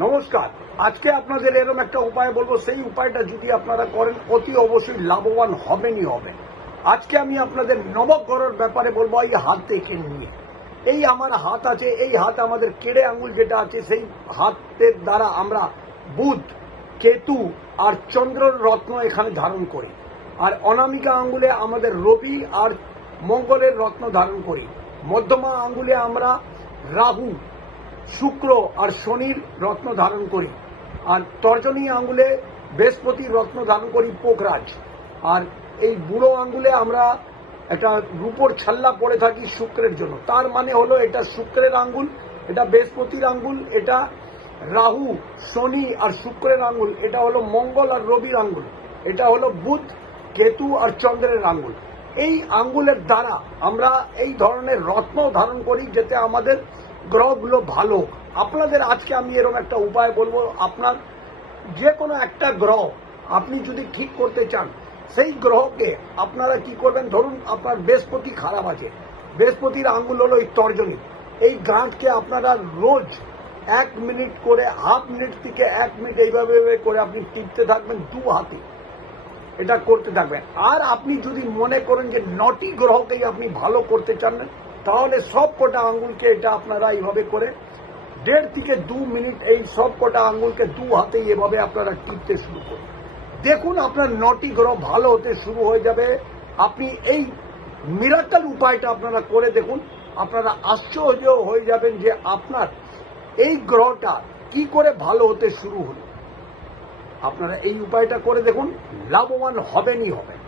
নমস্কার। আজকে আপনাদের এরকম একটা উপায় বলব, সেই উপায়টা যদি আপনারা করেন, অতি অবশ্যই লাভবান হবেনই হবেন। আজকে আমি আপনাদের নবগ্রহের ব্যাপারে বলব, এই হাত থেকে নিয়ে। এই আমার হাত আছে, এই হাত আমাদের কেড়ে আঙুল যেটা আছে, সেই হাতের দ্বারা আমরা বুধ, কেতু আর চন্দ্রর রত্ন এখানে ধারণ করি। আর অনামিকা আঙ্গুলে আমাদের রবি আর মঙ্গলের রত্ন ধারণ করি। মধ্যমা আঙ্গুলে আমরা রাহু শুক্র আর শনির রত্ন ধারণ করি। আর তর্জনী আঙ্গুলে বৃহস্পতির রত্ন ধারণ করি পোকরাজ আর এই বুড়ো আঙ্গুলে আমরা একটা রূপোর ছাল্লা পরে থাকি শুক্রের জন্য। তার মানে হলো এটা শুক্রের আঙ্গুল এটা বৃহস্পতির আঙ্গুল এটা রাহু, শনি আর শুক্রের আঙ্গুল এটা হলো মঙ্গল আর রবির আঙ্গুল এটা হলো বুধ, কেতু আর চন্দ্রের আঙ্গুল এই আঙ্গুলের দ্বারা আমরা এই ধরনের রত্ন ধারণ করি, যাতে আমাদের গ্রহগুলো ভালো। আপনাদের আজকে আমি এরকম একটা উপায় বলব, আপনার যে কোনো একটা গ্রহ আপনি যদি ঠিক করতে চান, সেই গ্রহকে আপনারা কি করবেন? ধরুন আপনার বৃহস্পতি খারাপ আছে, বৃহস্পতির আঙ্গুল হলো এই তর্জনী এই গাঁটকে আপনারা রোজ এক মিনিট করে, হাফ মিনিট থেকে এক মিনিট এইভাবে করে আপনি টিপতে থাকবেন দু হাতে। এটা করতে থাকবেন। আর আপনি যদি মনে করেন যে নটি গ্রহকেই আপনি ভালো করতে চান তাহলে সব কটা আঙ্গুলকে এটা আপনারা এইভাবে করে দেড় থেকে দু মিনিট এই সব কটা আঙ্গুলকে দু হাতেই এভাবে আপনারা টিপতে শুরু করুন। দেখুন আপনার নটি গ্রহ ভালো হতে শুরু হয়ে যাবে। আপনি এই মিরাকল উপায়টা আপনারা করে দেখুন। আপনারা আশ্চর্য হয়ে যাবেন যে আপনার এই গ্রহটা কি করে ভালো হতে শুরু হলো। আপনারা এই উপায়টা করে দেখুন, লাভবান হবেনই হবেন।